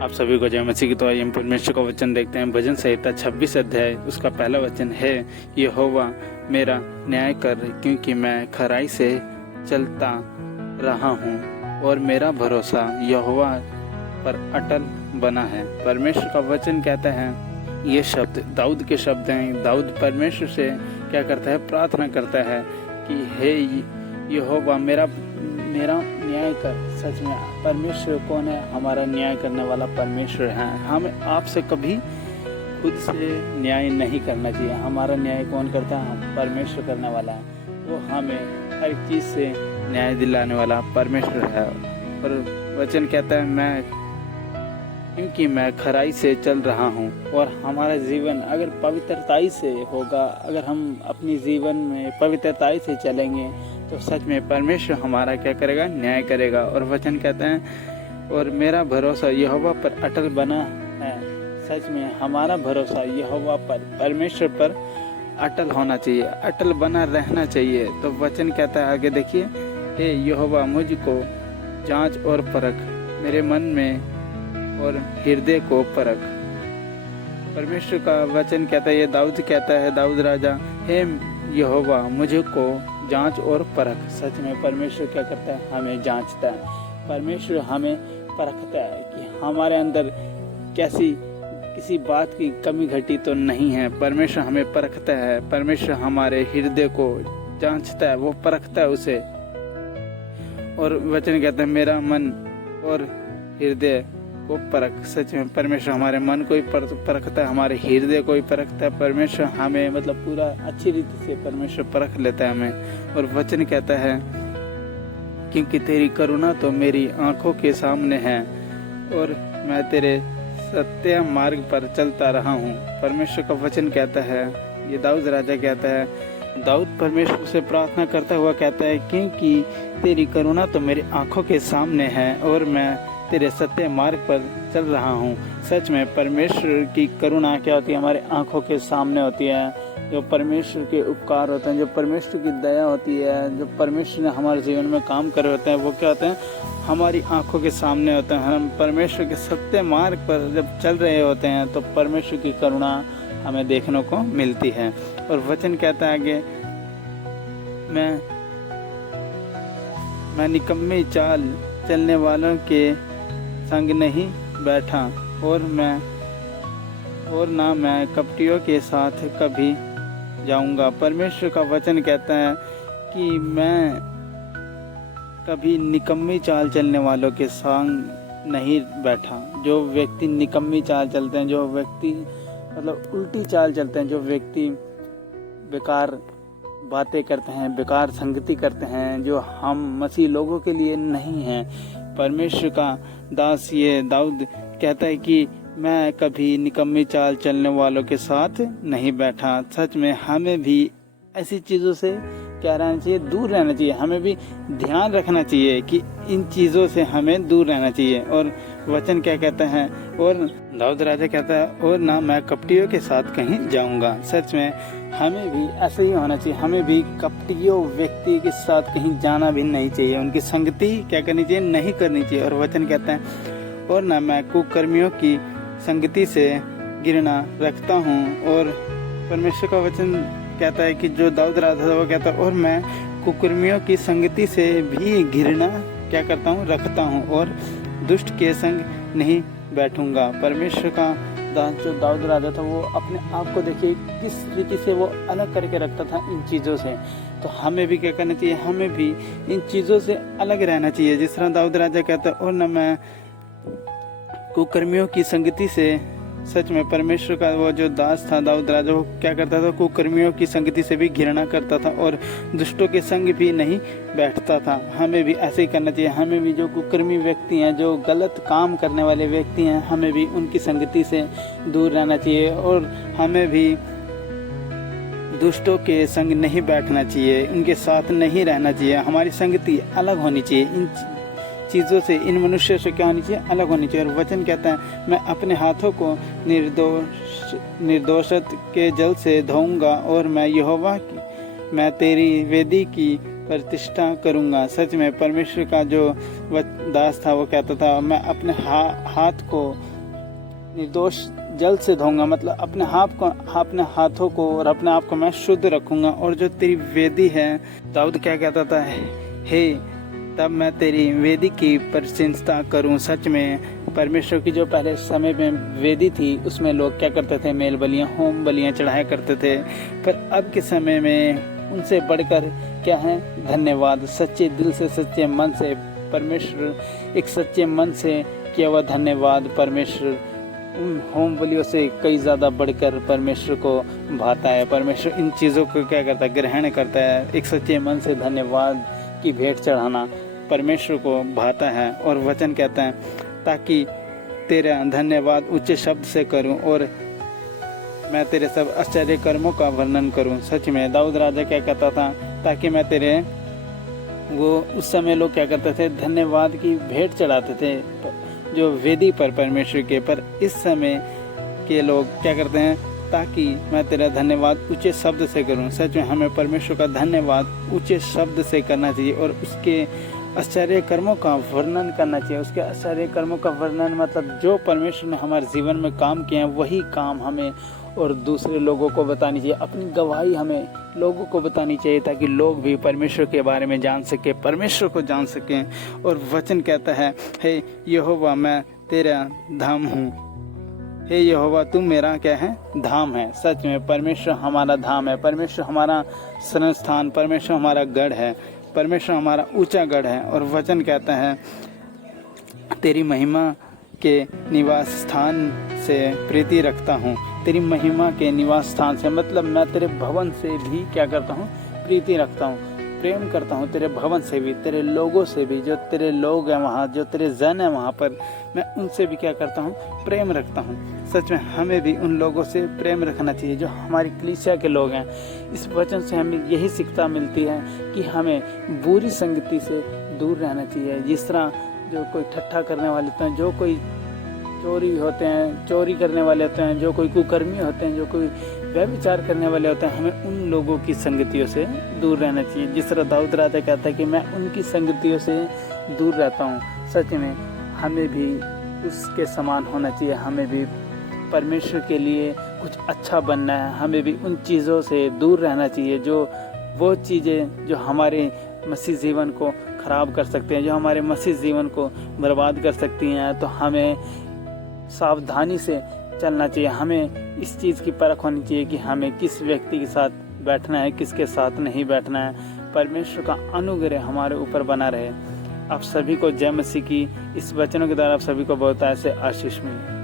आप सभी को जय मसीह की। तो आइए हम परमेश्वर का वचन देखते हैं। भजन संहिता 26 अध्याय उसका पहला वचन है, यहोवा मेरा न्याय कर, क्योंकि मैं खराई से चलता रहा हूँ और मेरा भरोसा यहोवा पर अटल बना है। परमेश्वर का वचन कहता है, ये शब्द दाऊद के शब्द हैं। दाऊद परमेश्वर से क्या करता है, प्रार्थना करता है कि हे यहोवा मेरा न्याय कर। सच में परमेश्वर कौन है? हमारा न्याय करने वाला परमेश्वर है। हमें आपसे कभी खुद से न्याय नहीं करना चाहिए। हमारा न्याय कौन करता है? परमेश्वर करने वाला है। वो हमें हर चीज़ से न्याय दिलाने वाला परमेश्वर है। और वचन कहता है, क्योंकि मैं खराई से चल रहा हूँ। और हमारा जीवन अगर पवित्रताई से होगा, अगर हम अपनी जीवन में पवित्रताई से चलेंगे तो सच में परमेश्वर हमारा क्या करेगा? न्याय करेगा। और वचन कहते हैं, और मेरा भरोसा यहोवा पर अटल बना है। सच में हमारा भरोसा यहोवा पर, परमेश्वर पर अटल होना चाहिए, अटल बना रहना चाहिए। तो वचन कहता है आगे देखिए, हे यहोवा मुझको जांच और परख, मेरे मन में और हृदय को परख। परमेश्वर का वचन कहता है, ये दाऊद कहता है, दाऊद राजा, हे यहोवा मुझको जांच और परख। सच में परमेश्वर क्या करता है? हमें जांचता है। परमेश्वर हमें परखता है कि हमारे अंदर किसी बात की कमी घटी तो नहीं है। परमेश्वर हमें परखता है। परमेश्वर हमारे हृदय को जांचता है, वो परखता है उसे। और वचन कहता है, मेरा मन और हृदय को परख। सच में परमेश्वर हमारे मन को ही परखता है, हमारे हृदय को ही परखता है। परमेश्वर हमें पूरा अच्छी रीति से परमेश्वर परख लेता है हमें। और वचन कहता है, क्योंकि तेरी करुणा तो मेरी आंखों के सामने है और मैं तेरे सत्य मार्ग पर चलता रहा हूँ। परमेश्वर का वचन कहता है, ये दाऊद राजा कहता है, दाऊद परमेश्वर से प्रार्थना करता हुआ कहता है, क्योंकि तेरी करुणा तो मेरी आंखों के सामने है और मैं तेरे सत्य मार्ग पर चल रहा हूँ। सच में परमेश्वर की करुणा क्या होती है? हमारे आंखों के सामने होती है। जो परमेश्वर के उपकार होते हैं, जो परमेश्वर की दया होती है, जो परमेश्वर ने हमारे जीवन में काम करे होते हैं, वो क्या होते हैं? हमारी आंखों के सामने होते हैं। हम परमेश्वर के सत्य मार्ग पर जब चल रहे होते हैं तो परमेश्वर की करुणा हमें देखने को मिलती है। और वचन कहता है आगे, मैं निकम्मी चाल चलने वालों के संग नहीं बैठा और ना मैं कपटियों के साथ कभी जाऊंगा। परमेश्वर का वचन कहता है कि मैं कभी निकम्मी चाल चलने वालों के संग नहीं बैठा। जो व्यक्ति निकम्मी चाल चलते हैं, जो व्यक्ति उल्टी चाल चलते हैं, जो व्यक्ति बेकार बातें करते हैं, बेकार संगति करते हैं, जो हम मसीह लोगों के लिए नहीं हैं। परमेश्वर का दास ये दाऊद कहता है कि मैं कभी निकम्मी चाल चलने वालों के साथ नहीं बैठा। सच में हमें भी ऐसी चीज़ों से क्या रहना चाहिए? दूर रहना चाहिए। हमें भी ध्यान रखना चाहिए कि इन चीज़ों से हमें दूर रहना चाहिए। और वचन क्या कहता है? और दाऊद राजा कहता है, और ना मैं कपटियों के साथ कहीं जाऊंगा। सच में हमें भी ऐसे ही होना चाहिए। हमें भी कपटियों व्यक्ति के साथ कहीं जाना भी नहीं चाहिए। उनकी संगति क्या करनी चाहिए? नहीं करनी चाहिए। और वचन कहता है, और ना मैं कुकर्मियों की संगति से घृणा रखता हूँ। और परमेश्वर का वचन कहता है कि जो दाऊद राजा था वो कहता है, और मैं कुकर्मियों की संगति से भी घृणा क्या करता हूँ? रखता हूँ, और दुष्ट के संग नहीं बैठूंगा। परमेश्वर का दास जो दाऊद राजा था, वो अपने आप को देखिए किस रीति से वो अलग करके रखता था इन चीज़ों से। तो हमें भी क्या करना चाहिए? हमें भी इन चीज़ों से अलग रहना चाहिए। जिस तरह दाऊद राजा कहता है, और न मैं कुकर्मियों की संगति से। सच में परमेश्वर का वो जो दास था दाऊद राजा, वो क्या करता था? कुकर्मियों की संगति से भी घृणा करता था और दुष्टों के संग भी नहीं बैठता था। हमें भी ऐसे ही करना चाहिए। हमें भी जो कुकर्मी व्यक्ति हैं, जो गलत काम करने वाले व्यक्ति हैं, हमें भी उनकी संगति से दूर रहना चाहिए। और हमें भी दुष्टों के संग नहीं बैठना चाहिए, उनके साथ नहीं रहना चाहिए। हमारी संगति अलग होनी चाहिए। इन चीज़ों से, इन मनुष्य से क्या होनी चाहिए? अलग होनी चाहिए। और वचन कहता है, मैं अपने हाथों को निर्दोषत के जल से धोऊंगा और मैं तेरी वेदी की प्रतिष्ठा करूंगा। सच में परमेश्वर का जो दास था वो कहता था, मैं अपने हाथ को निर्दोष जल से धोऊंगा, मतलब अपने हाथों को और अपने आप को मैं शुद्ध रखूंगा। और जो तेरी वेदी है, दाऊद क्या कहता था, हे तब मैं तेरी वेदी की प्रशंसा करूं। सच में परमेश्वर की जो पहले समय में वेदी थी उसमें लोग क्या करते थे, मेल बलियां, होम बलियां चढ़ाया करते थे। पर अब के समय में उनसे बढ़कर क्या है, धन्यवाद। सच्चे दिल से, सच्चे मन से परमेश्वर, एक सच्चे मन से किया हुआ धन्यवाद परमेश्वर उन होम बलियों से कई ज़्यादा बढ़कर परमेश्वर को भाता है। परमेश्वर इन चीज़ों को क्या करता है, ग्रहण करता है। एक सच्चे मन से धन्यवाद की भेंट चढ़ाना परमेश्वर को भाता है। और वचन कहता है, ताकि तेरा धन्यवाद ऊंचे शब्द से करूं और मैं तेरे सब आश्चर्य कर्मों का वर्णन करूं। सच में दाऊद राजा क्या कहता था, ताकि मैं तेरे, वो उस समय लोग क्या करते थे, धन्यवाद की भेंट चढ़ाते थे जो वेदी पर परमेश्वर के। पर इस समय के लोग क्या करते हैं, ताकि मैं तेरा धन्यवाद ऊंचे शब्द से करूं। सच में हमें परमेश्वर का धन्यवाद ऊंचे शब्द से करना चाहिए और उसके आश्चर्य कर्मों का वर्णन करना चाहिए। उसके आश्चर्य कर्मों का वर्णन मतलब जो परमेश्वर ने हमारे जीवन में काम किए हैं वही काम हमें और दूसरे लोगों को बतानी चाहिए। अपनी गवाही हमें लोगों को बतानी चाहिए ताकि लोग भी परमेश्वर के बारे में जान सके, परमेश्वर को जान सकें। और वचन कहता है, हे यहोवा मैं तेरा धाम हूँ। हे यहोवा तू मेरा क्या है, धाम है। सच में परमेश्वर हमारा धाम है, परमेश्वर हमारा शरण स्थान, परमेश्वर हमारा गढ़ है, परमेश्वर हमारा ऊंचा गढ़ है। और वचन कहता है, तेरी महिमा के निवास स्थान से प्रीति रखता हूँ। तेरी महिमा के निवास स्थान से मतलब मैं तेरे भवन से भी क्या करता हूँ, प्रीति रखता हूँ, प्रेम करता हूँ। तेरे भवन से भी, तेरे लोगों से भी, जो तेरे लोग हैं वहाँ, जो तेरे जन हैं वहाँ पर, मैं उनसे भी क्या करता हूँ, प्रेम रखता हूँ। सच में हमें भी उन लोगों से प्रेम रखना चाहिए जो हमारी कलीसिया के लोग हैं। इस वचन से हमें यही शिक्षा मिलती है कि हमें बुरी संगति से दूर रहना चाहिए। जिस तरह जो कोई ठट्ठा करने वाले होते हैं, जो कोई चोरी होते हैं, चोरी करने वाले होते हैं, जो कोई कुकर्मी होते हैं, जो कोई व्यभिचार करने वाले होते हैं, हमें उन लोगों की संगतियों से दूर रहना चाहिए। जिस तरह दाऊद राजा कहता है कि मैं उनकी संगतियों से दूर रहता हूँ। सच में हमें भी उसके समान होना चाहिए। हमें भी परमेश्वर के लिए कुछ अच्छा बनना है। हमें भी उन चीज़ों से दूर रहना चाहिए जो वो चीज़ें जो हमारे मसीह जीवन को ख़राब कर सकते हैं, जो हमारे मसीह जीवन को बर्बाद कर सकती हैं। तो हमें सावधानी से चलना चाहिए। हमें इस चीज़ की परख होनी चाहिए कि हमें किस व्यक्ति के साथ बैठना है, किसके साथ नहीं बैठना है। परमेश्वर का अनुग्रह हमारे ऊपर बना रहे। आप सभी को जय मसीह की। इस वचनों के द्वारा आप सभी को बहुत ऐसे आशीष मिले।